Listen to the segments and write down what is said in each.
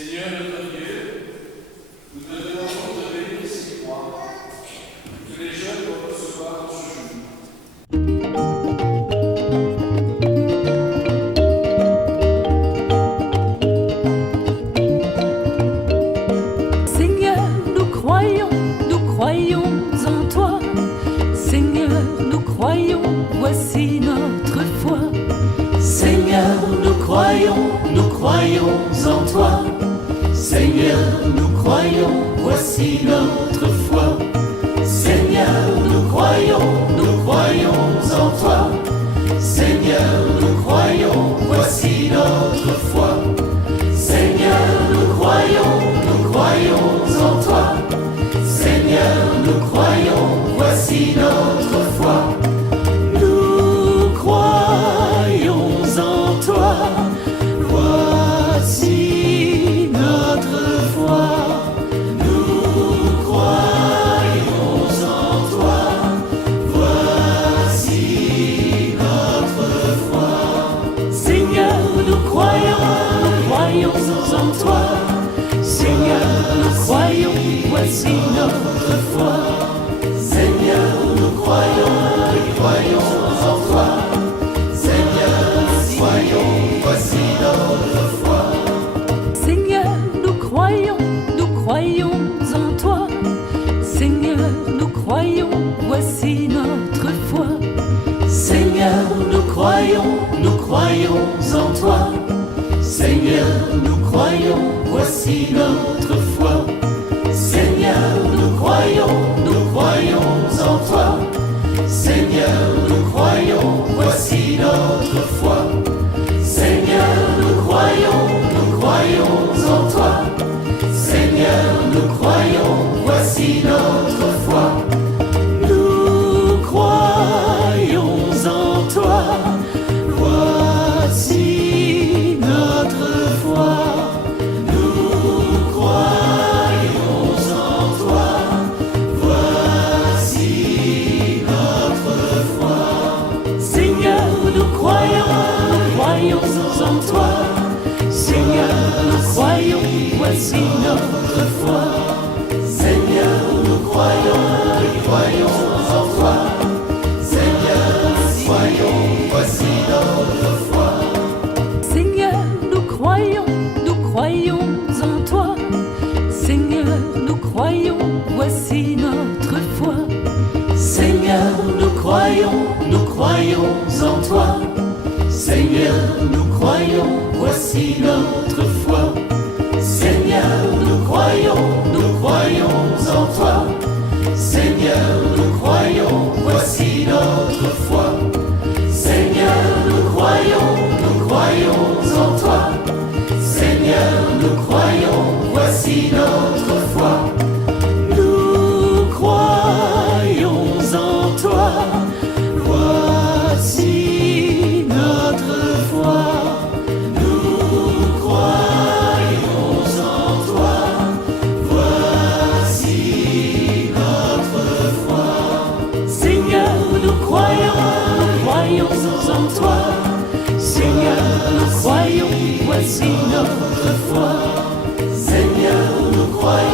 Seigneur notre Dieu, nous te demandons de bénir ces mois, que les jeunes vont recevoir en ce jour. Seigneur, nous croyons en toi. Seigneur, nous croyons, voici notre foi. Seigneur, nous croyons en toi. Seigneur, nous croyons, voici notre foi. Seigneur, nous croyons en toi. Seigneur, nous croyons, voici notre foi. Seigneur, nous croyons en toi. Seigneur, nous croyons, voici notre foi. Nous croyons en toi, voici notre foi. Nous croyons en toi, voici notre foi. Seigneur, nous croyons en toi. Seigneur, nous croyons, voici notre foi. Seigneur, nous croyons en toi. Seigneur, nous croyons, voici notre foi. Seigneur, nous croyons en toi. Seigneur, nous croyons, voici notre foi. Seigneur, nous croyons en toi. Seigneur, nous croyons, voici notre foi. Seigneur, nous croyons en toi. Seigneur, nous croyons, voici notre foi. Seigneur, nous croyons en toi. Seigneur, nous croyons, voici notre foi. Nous croyons en toi, voici notre foi. Nous croyons en toi, voici notre foi. Seigneur, nous croyons en toi. Seigneur, nous croyons, voici notre foi. Seigneur, nous croyons en toi. Seigneur, nous croyons, voici notre foi. Seigneur, nous croyons en toi. Seigneur, nous croyons, voici notre foi. Seigneur, nous croyons en toi. Seigneur, nous croyons, voici notre foi. Seigneur, nous croyons en toi. Seigneur, nous croyons, voici notre foi. Seigneur, nous croyons en toi. Seigneur, nous croyons, voici notre foi. Nous croyons en toi, voici notre foi. Nous croyons en toi, voici notre foi. Seigneur, nous croyons en toi. Seigneur, nous croyons, voici notre foi. Seigneur, nous croyons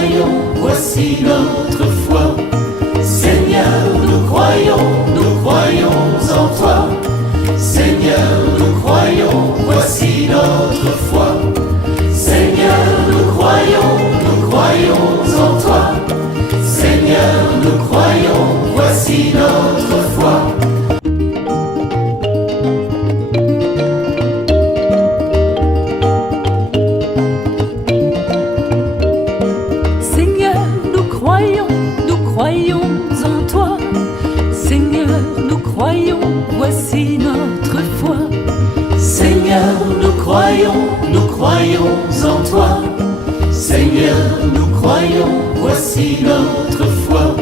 croyons, voici notre foi. Seigneur, nous croyons en toi. Seigneur, nous croyons, voici notre foi. Seigneur, nous croyons en toi. Seigneur, nous croyons, voici notre foi. Seigneur, nous croyons en toi. Seigneur, nous croyons, voici notre foi. Seigneur, nous croyons en toi. Seigneur, nous croyons, voici notre foi.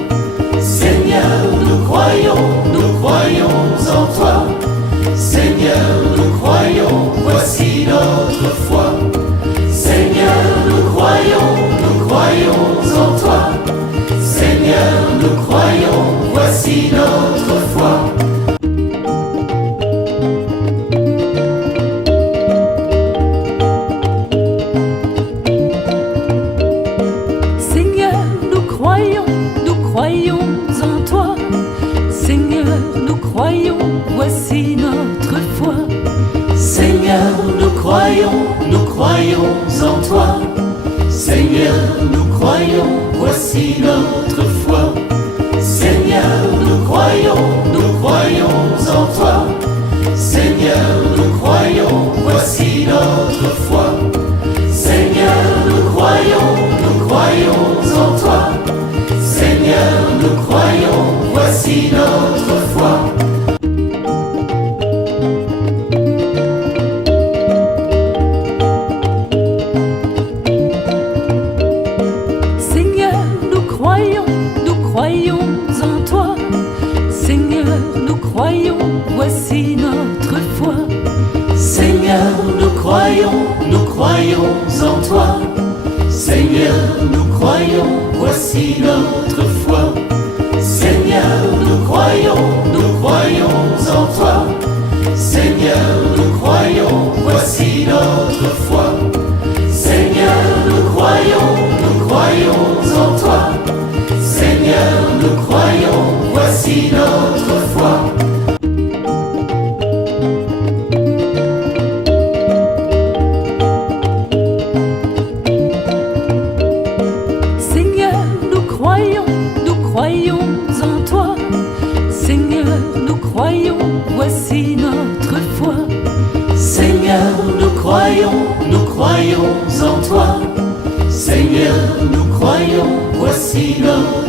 Seigneur, nous croyons en toi. Seigneur, nous croyons, voici notre foi. Seigneur, nous croyons en toi. Seigneur, nous croyons, voici notre foi. Seigneur, nous croyons en toi. Seigneur, nous croyons, voici notre foi. Seigneur, nous croyons en toi. Seigneur, nous croyons, voici notre foi. Seigneur, nous croyons en toi. Seigneur, nous croyons, voici notre foi. Seigneur, nous croyons en toi. Seigneur, nous croyons, voici notre foi. Seigneur, nous croyons en toi. Seigneur, nous croyons, voici notre foi. Seigneur, nous croyons en toi. Seigneur, nous croyons, voici notre foi. Seigneur, nous croyons en toi. Seigneur, nous croyons, voici notre foi. Seigneur, nous croyons en toi. Seigneur, nous croyons, voici notre foi. Seigneur, nous croyons en toi. Seigneur, nous croyons, voici notre foi. Seigneur, nous croyons en toi. Seigneur, nous croyons, voici notre foi.